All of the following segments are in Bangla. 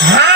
আজ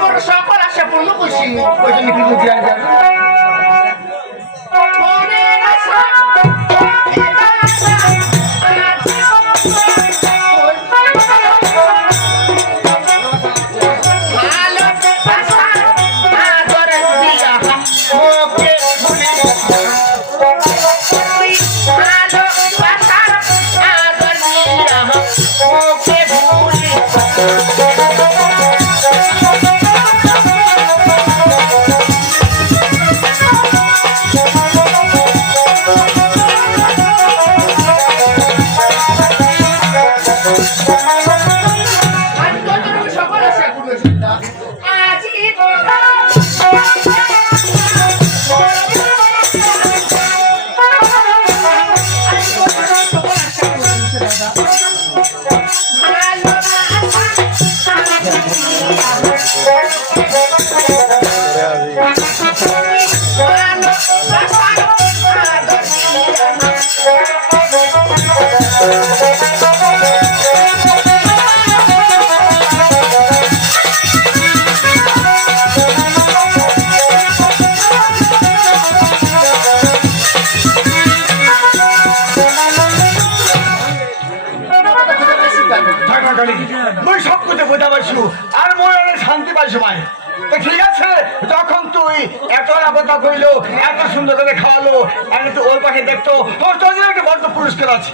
তোর সকল আশা পূর্ণ করছি। ওই জন্য কি আজ জন্য একটা বড্ড পুরস্কার আছে।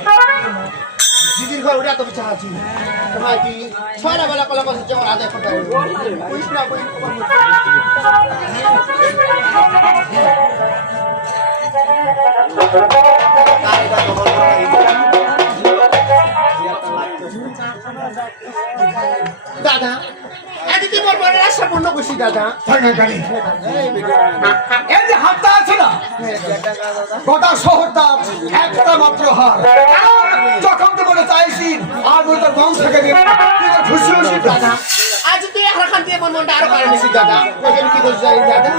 দিদির ঘর উঠে এত কিছু আছি। তোমার কি ছয়টা বেলা কলা কথা যখন আদায় করতে হবে। দাদা মোর মনের আশা পূর্ণ করছি দাদা। এই যে হাতটা আছে না? গোটা শহরটা একটা মাত্র হার। যখন তো বলে চাইছি আর বলে তোর বংশ থেকে খুশি খুশি দাদা। আজ তুই এখন দিয়ে মন মনটা আরও করে নিছিস দাদা। কি বলছিস দাদা?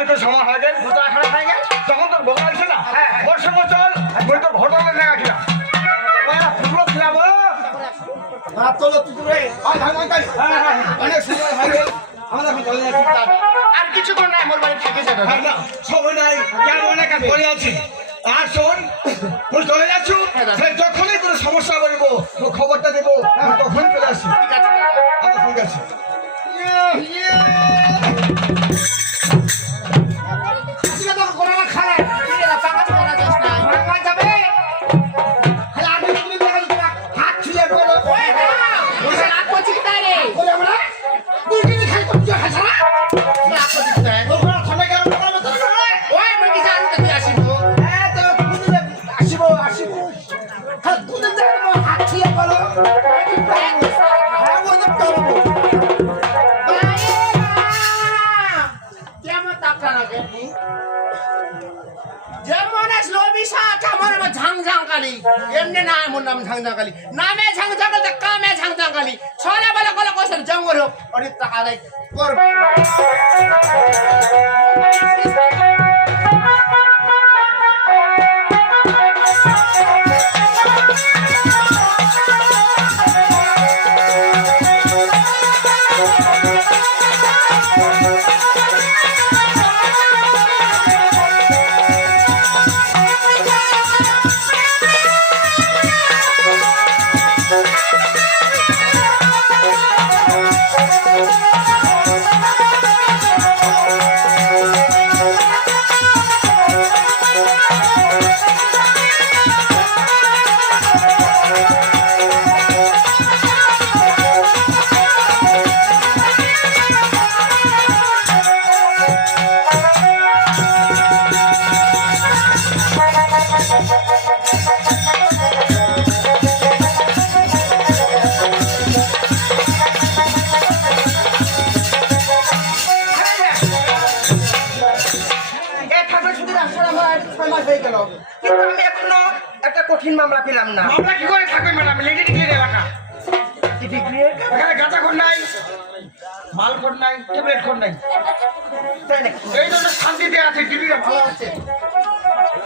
মানে তো সময় হয়ে গেল বোতল খারাপ হয়ে গেল। তখন তোর বোকা আছে না? হ্যাঁ। ওর সঙ্গে চল। বই তোর ছিল। ওরা ফুটবল খেলাবো আর তোলো তুই তো রে আয় ভাই ভাই। ভাই অনেক সময় হয়ে গেল। আমরা এখন চলে যাচ্ছি। আর কিছুক্ষণ না আমার বাড়ি থেকে যাবে। হ্যাঁ সময় নাই। কেন অনেক কাজ করে আছি। আর শোন তুই চলে যাচ্ছ? যখনই কোনো সমস্যা বলব খবরটা দেবো আমি তখন চলে আসি ঠিক আছে। করবে মামলা পেলাম না। মামলা কি করে থাকবেন ম্যাডাম? লেডি ডিগ্রির এলাকা এখানে গাঁজা খোর নাই মাল খোর নাই ট্যাবলেট খোর নাই। তাই নাকি? এই জন্য শান্তিতে আছে ডিগ্রিটা ভালো আছে।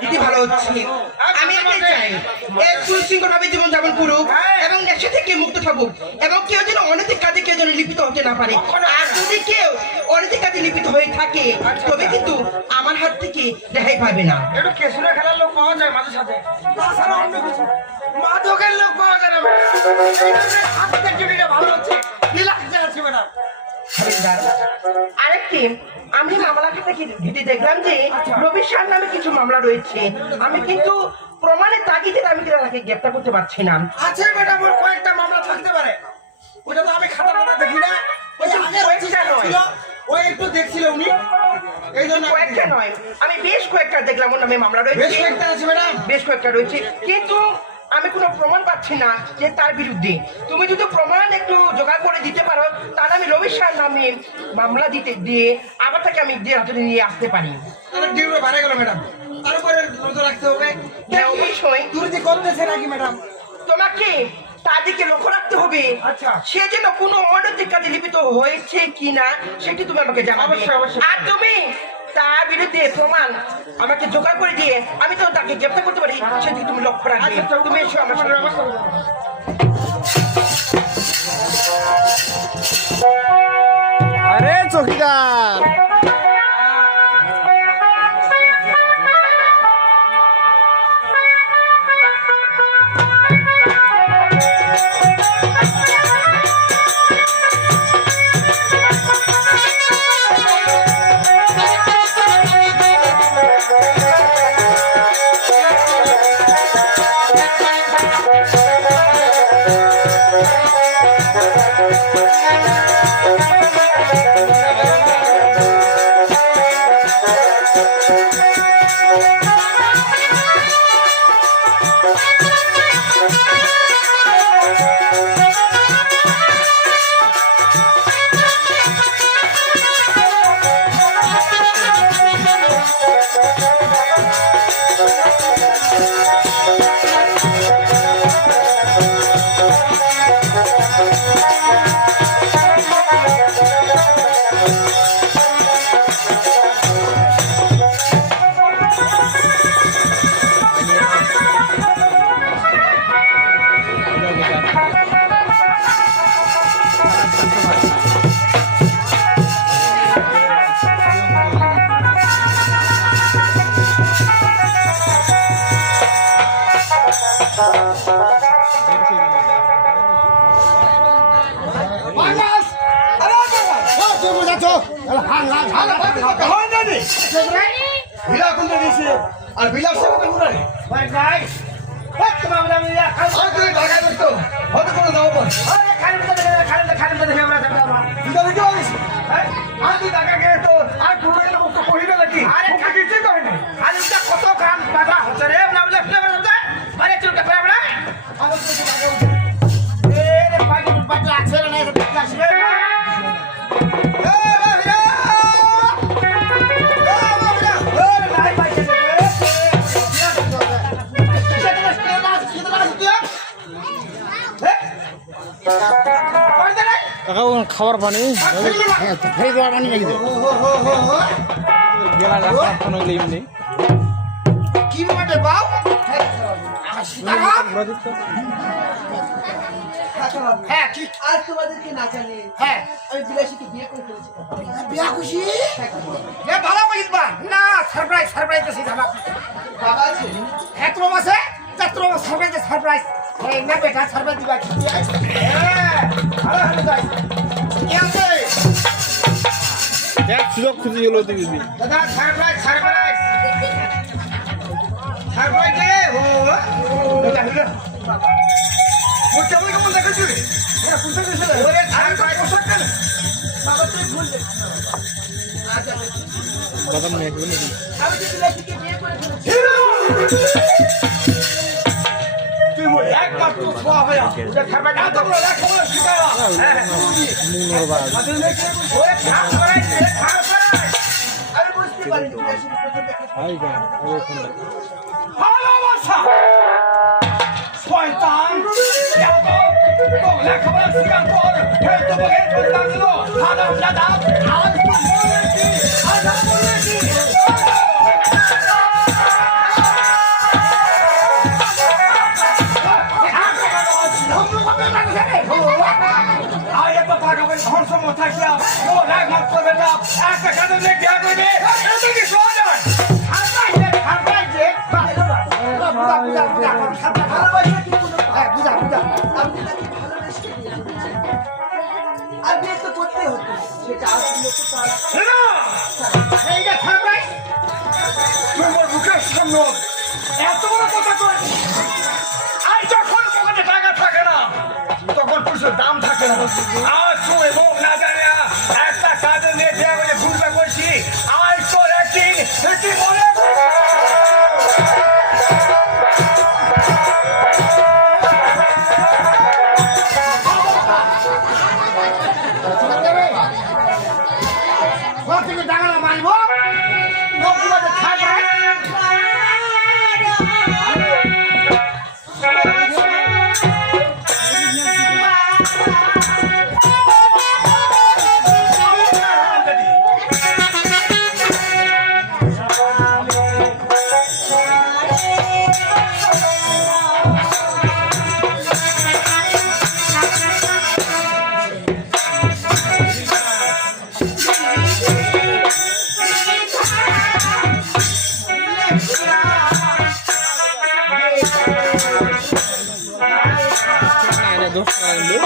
দিদি ভালো হচ্ছে। আমি এটাই চাই। এই সুশৃঙ্খল জীবন যাপন করুক এবং নেশা থেকে মুক্ত থাকুক এবং কেউ যেন অনৈতিক কাজে কেউ যেন লিপিত হতে না পারে। আর যদি কেউ অনৈতিক কাজে লিপিত হয়ে থাকে তবে কিন্তু আমার হাত থেকে রেহাই পাবে না। একটু কেসুরা খেলার লোক পাওয়া যায় মাঝে সাথে তাছাড়া অন্য কিছু। মাদকের লোক পাওয়া যায় না ভালো হচ্ছে রিল্যাক্সে আছে ম্যাডাম। আরেকটি আমি মামলা খাতা ঘেটে দেখলাম যে রবি শাহ নামে কিছু মামলা রয়েছে। আমি কিন্তু প্রমাণের তাগিদে আমি তাকে গ্রেপ্তার করতে পারছি না। আছে ম্যাডাম ওর কয়েকটা মামলা থাকতে পারে। ওটা তো আমি খাতা খাতা দেখি না। ওই যে আগে ছিল ওই একটু দেখছিল উনি। এই জন্য আমি কয়েকটা নয়। আমি বেশ কয়েকটা দেখলাম ওর নামে মামলা বেশ রয়েছে কয়েকটা আছে ম্যাডাম বেশ কয়েকটা রয়েছে। কিন্তু আমি কোনো প্রমাণ পাচ্ছি না যে তার বিরুদ্ধে। তুমি যদি প্রমাণ একটু জোগাড় করে দিতে পারো তাহলে আমি রবি শাহ নামে মামলা দিতে দিয়ে আবার তাকে আমি দিয়ে হাতে নিয়ে আসতে পারি। তাহলে গেল ম্যাডাম। তার নজর রাখতে হবে। হ্যাঁ, অবশ্যই। দুর্নীতি করতেছে নাকি ম্যাডাম? তোমাকে তাদেরকে লক্ষ্য রাখতে হবে। আচ্ছা। সে যেন কোনো অনৈতিক কাজে লিপিত হয়েছে কিনা সেটি তুমি আমাকে জানাবে। অবশ্যই। আর তুমি তার বিরুদ্ধে প্রমাণ আমাকে জোগাড় করে দিয়ে আমি তো তাকে গ্রেপ্তার করতে পারি সেদিকে তুমি লক্ষ্য রাখবে। আচ্ছা তুমি এসো আমার সাথে। আরে চকিদার। হয় না রে ভিলা কোন দিছে আর বিলাস কোন কোন রে ভাই ভাই তোমার আমরা মিয়া আর তুই ঢাকা দেখতো হতে করে দাও বল আরে খাই মতো খাই মতো খাই মতো আমরা যাব। ভিতরে কি হইছে খাবার পানি? বাউ? হ্যাঁ কি? হ্যাঁ। বিয়া খুশি? ভালো বা না সারপ্রাইজ সারপ্রাইজ আছে? হ্যাঁ সারপ্রাইজ বেটা সারপ্রাইজ দিবা। হ্যাঁ ভালো ভালো যাই। এক সুযোগ খুঁজে গেল দাদা সারপ্রাইজ সারপ্রাইজ। সারপ্রাইজ রে ও। ও কেমন কেমন দেখাচ্ছি রে? হ্যাঁ কোনটা গেছে রে ওরে আরে তো সারপ্রাইজ পোশাক বাবা তুই ভুল দে বাদাম নিয়ে আসবে আমি তো বিলাসীকে বিয়ে করে ফেলেছি একমাত্র ছোয়া হয়া এত বড় লেখাপড়া। শিখায়া মুনোর বাদ তাদের মেয়েকে ওরে সারপ্রাইজ রে সারপ্রাইজ আমি বুঝতে পারি বিলাসীকে প্রথম দেখা আই গা ওরে ফোনটা ভালোবাসা শয়তান এত তো লেখাপড়া শিখার পর তোমাকে দাদা আজ তো করতেই হতো সেটা আপনি তো পারা না। এই যে সারপ্রাইজ তোমার মুখের সামনে। এত বড় কথা কই আই যখন পকেটে টাকা থাকে না, তখন পুরুষের দাম থাকে না। আর దోషాలు